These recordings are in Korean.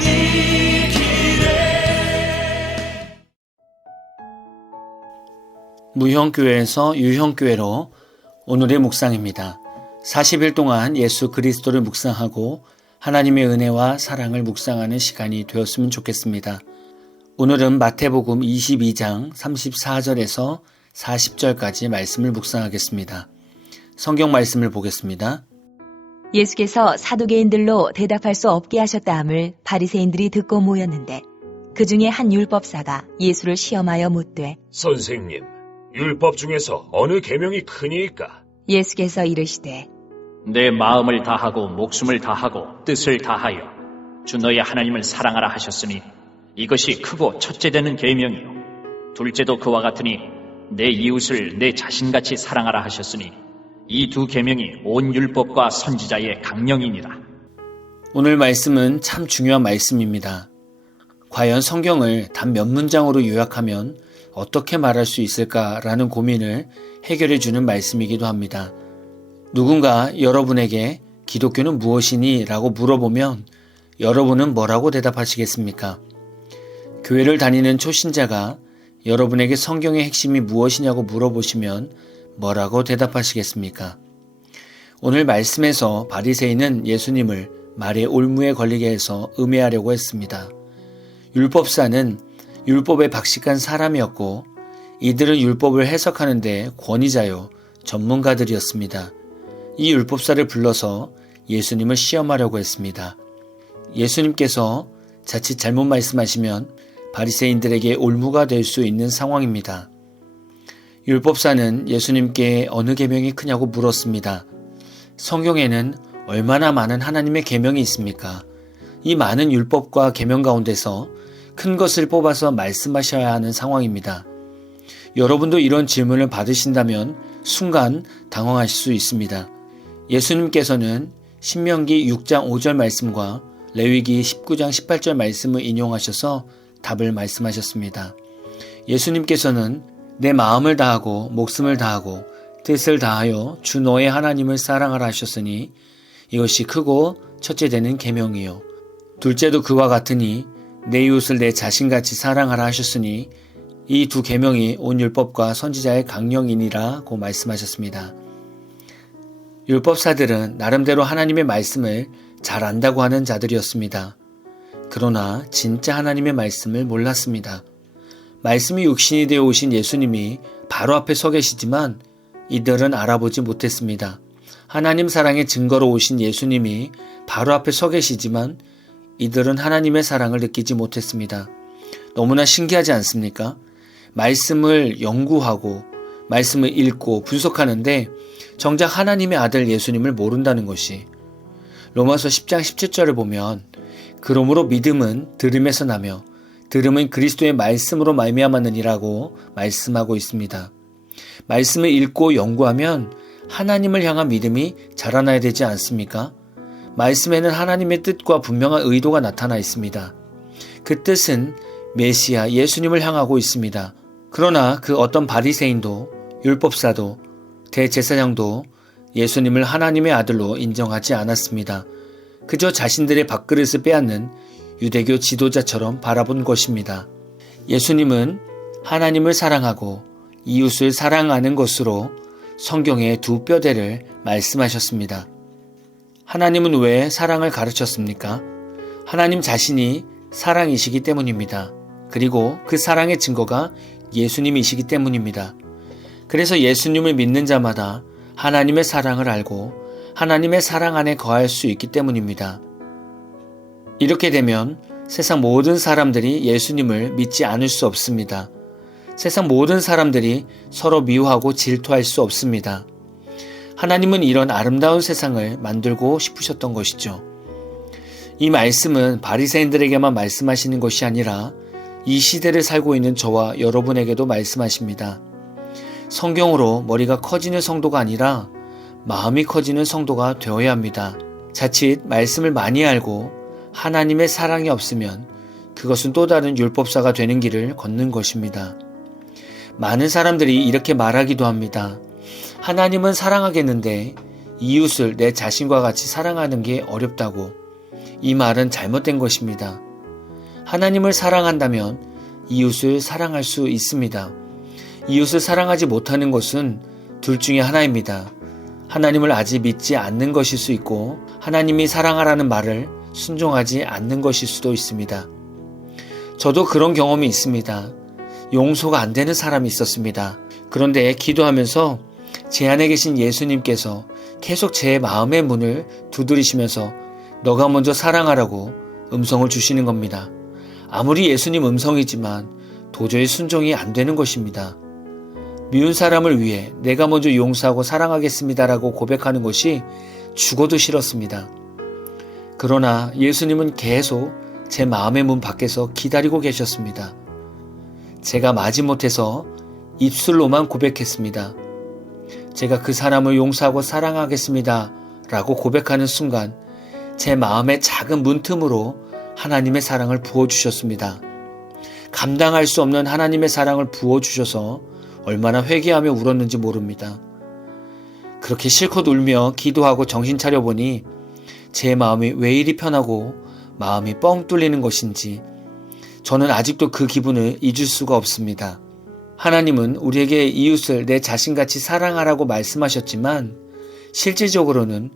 네 길에. 무형교회에서 유형교회로 오늘의 묵상입니다. 40일 동안 예수 그리스도를 묵상하고 하나님의 은혜와 사랑을 묵상하는 시간이 되었으면 좋겠습니다. 오늘은 마태복음 22장 34절에서 40절까지 말씀을 묵상하겠습니다. 성경 말씀을 보겠습니다. 예수께서 사두개인들로 대답할 수 없게 하셨다함을 바리새인들이 듣고 모였는데 그 중에 한 율법사가 예수를 시험하여 묻되 선생님, 율법 중에서 어느 계명이 크니이까? 예수께서 이르시되 내 마음을 다하고 목숨을 다하고 뜻을 다하여 주 너의 하나님을 사랑하라 하셨으니 이것이 크고 첫째 되는 계명이요 둘째도 그와 같으니 내 이웃을 내 자신같이 사랑하라 하셨으니 이 두 계명이 온 율법과 선지자의 강령이니라. 오늘 말씀은 참 중요한 말씀입니다. 과연 성경을 단 몇 문장으로 요약하면 어떻게 말할 수 있을까라는 고민을 해결해 주는 말씀이기도 합니다. 누군가 여러분에게 기독교는 무엇이니? 라고 물어보면 여러분은 뭐라고 대답하시겠습니까? 교회를 다니는 초신자가 여러분에게 성경의 핵심이 무엇이냐고 물어보시면 뭐라고 대답하시겠습니까? 오늘 말씀에서 바리새인은 예수님을 말의 올무에 걸리게 해서 음해하려고 했습니다. 율법사는 율법에 박식한 사람이었고 이들은 율법을 해석하는 데 권위자요 전문가들이었습니다. 이 율법사를 불러서 예수님을 시험하려고 했습니다. 예수님께서 자칫 잘못 말씀하시면 바리새인들에게 올무가 될 수 있는 상황입니다. 율법사는 예수님께 어느 계명이 크냐고 물었습니다. 성경에는 얼마나 많은 하나님의 계명이 있습니까? 이 많은 율법과 계명 가운데서 큰 것을 뽑아서 말씀하셔야 하는 상황입니다. 여러분도 이런 질문을 받으신다면 순간 당황하실 수 있습니다. 예수님께서는 신명기 6장 5절 말씀과 레위기 19장 18절 말씀을 인용하셔서 답을 말씀하셨습니다. 예수님께서는 내 마음을 다하고 목숨을 다하고 뜻을 다하여 주 너의 하나님을 사랑하라 하셨으니 이것이 크고 첫째 되는 계명이요 둘째도 그와 같으니 내 이웃을 내 자신같이 사랑하라 하셨으니 이 두 계명이 온 율법과 선지자의 강령이니라고 말씀하셨습니다. 율법사들은 나름대로 하나님의 말씀을 잘 안다고 하는 자들이었습니다. 그러나 진짜 하나님의 말씀을 몰랐습니다. 말씀이 육신이 되어 오신 예수님이 바로 앞에 서 계시지만 이들은 알아보지 못했습니다. 하나님 사랑의 증거로 오신 예수님이 바로 앞에 서 계시지만 이들은 하나님의 사랑을 느끼지 못했습니다. 너무나 신기하지 않습니까? 말씀을 연구하고 말씀을 읽고 분석하는데 정작 하나님의 아들 예수님을 모른다는 것이 로마서 10장 17절을 보면 그러므로 믿음은 들음에서 나며 들음은 그리스도의 말씀으로 말미암았느니라고 말씀하고 있습니다. 말씀을 읽고 연구하면 하나님을 향한 믿음이 자라나야 되지 않습니까? 말씀에는 하나님의 뜻과 분명한 의도가 나타나 있습니다. 그 뜻은 메시아 예수님을 향하고 있습니다. 그러나 그 어떤 바리새인도 율법사도 대제사장도 예수님을 하나님의 아들로 인정하지 않았습니다. 그저 자신들의 밥그릇을 빼앗는 유대교 지도자처럼 바라본 것입니다. 예수님은 하나님을 사랑하고 이웃을 사랑하는 것으로 성경의 두 뼈대를 말씀하셨습니다. 하나님은 왜 사랑을 가르쳤습니까? 하나님 자신이 사랑이시기 때문입니다. 그리고 그 사랑의 증거가 예수님이시기 때문입니다. 그래서 예수님을 믿는 자마다 하나님의 사랑을 알고 하나님의 사랑 안에 거할 수 있기 때문입니다. 이렇게 되면 세상 모든 사람들이 예수님을 믿지 않을 수 없습니다. 세상 모든 사람들이 서로 미워하고 질투할 수 없습니다. 하나님은 이런 아름다운 세상을 만들고 싶으셨던 것이죠. 이 말씀은 바리새인들에게만 말씀하시는 것이 아니라 이 시대를 살고 있는 저와 여러분에게도 말씀하십니다. 성경으로 머리가 커지는 성도가 아니라 마음이 커지는 성도가 되어야 합니다. 자칫 말씀을 많이 알고 하나님의 사랑이 없으면 그것은 또 다른 율법사가 되는 길을 걷는 것입니다. 많은 사람들이 이렇게 말하기도 합니다. 하나님은 사랑하겠는데 이웃을 내 자신과 같이 사랑하는 게 어렵다고. 이 말은 잘못된 것입니다. 하나님을 사랑한다면 이웃을 사랑할 수 있습니다. 이웃을 사랑하지 못하는 것은 둘 중에 하나입니다. 하나님을 아직 믿지 않는 것일 수 있고 하나님이 사랑하라는 말을 순종하지 않는 것일 수도 있습니다. 저도 그런 경험이 있습니다. 용서가 안 되는 사람이 있었습니다. 그런데 기도하면서 제 안에 계신 예수님께서 계속 제 마음의 문을 두드리시면서 너가 먼저 사랑하라고 음성을 주시는 겁니다. 아무리 예수님 음성이지만 도저히 순종이 안 되는 것입니다. 미운 사람을 위해 내가 먼저 용서하고 사랑하겠습니다라고 고백하는 것이 죽어도 싫었습니다. 그러나 예수님은 계속 제 마음의 문 밖에서 기다리고 계셨습니다. 제가 마지못해서 입술로만 고백했습니다. 제가 그 사람을 용서하고 사랑하겠습니다 라고 고백하는 순간 제 마음의 작은 문틈으로 하나님의 사랑을 부어주셨습니다. 감당할 수 없는 하나님의 사랑을 부어주셔서 얼마나 회개하며 울었는지 모릅니다. 그렇게 실컷 울며 기도하고 정신 차려보니 제 마음이 왜 이리 편하고 마음이 뻥 뚫리는 것인지 저는 아직도 그 기분을 잊을 수가 없습니다. 하나님은 우리에게 이웃을 내 자신같이 사랑하라고 말씀하셨지만 실질적으로는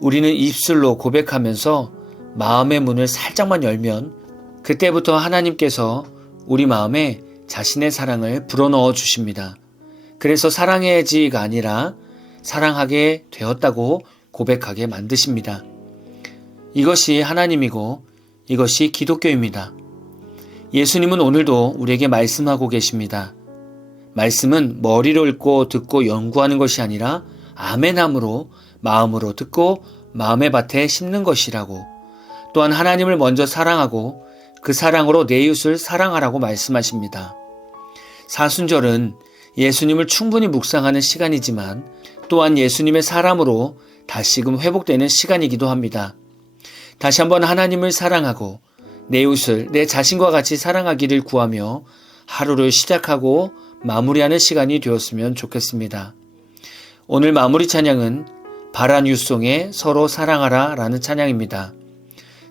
우리는 입술로 고백하면서 마음의 문을 살짝만 열면 그때부터 하나님께서 우리 마음에 자신의 사랑을 불어넣어 주십니다. 그래서 사랑해야지가 아니라 사랑하게 되었다고 고백하게 만드십니다. 이것이 하나님이고 이것이 기독교입니다. 예수님은 오늘도 우리에게 말씀하고 계십니다. 말씀은 머리로 읽고 듣고 연구하는 것이 아니라 아멘함으로 마음으로 듣고 마음의 밭에 심는 것이라고, 또한 하나님을 먼저 사랑하고 그 사랑으로 내 이웃을 사랑하라고 말씀하십니다. 사순절은 예수님을 충분히 묵상하는 시간이지만 또한 예수님의 사람으로 다시금 회복되는 시간이기도 합니다. 다시 한번 하나님을 사랑하고 내 이웃을 내 자신과 같이 사랑하기를 구하며 하루를 시작하고 마무리하는 시간이 되었으면 좋겠습니다. 오늘 마무리 찬양은 바라뉴송의 서로 사랑하라 라는 찬양입니다.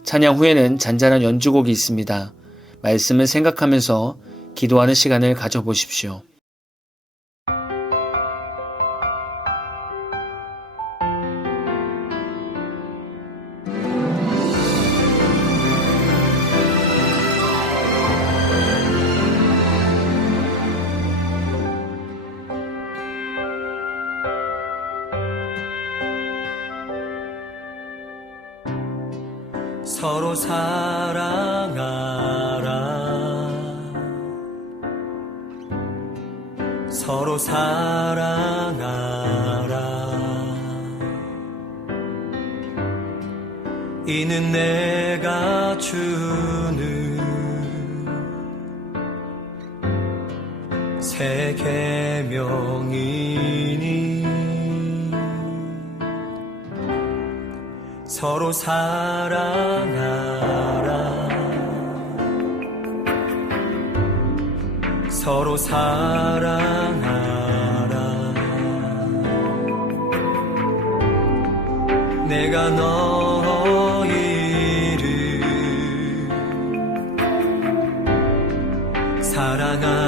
찬양 후에는 잔잔한 연주곡이 있습니다. 말씀을 생각하면서 기도하는 시간을 가져보십시오. 서로 사랑하라 서로 사랑하라 이는 내가 주는 새 계명이니 서로 사랑하라 서로 사랑하라 내가 너희를 사랑하라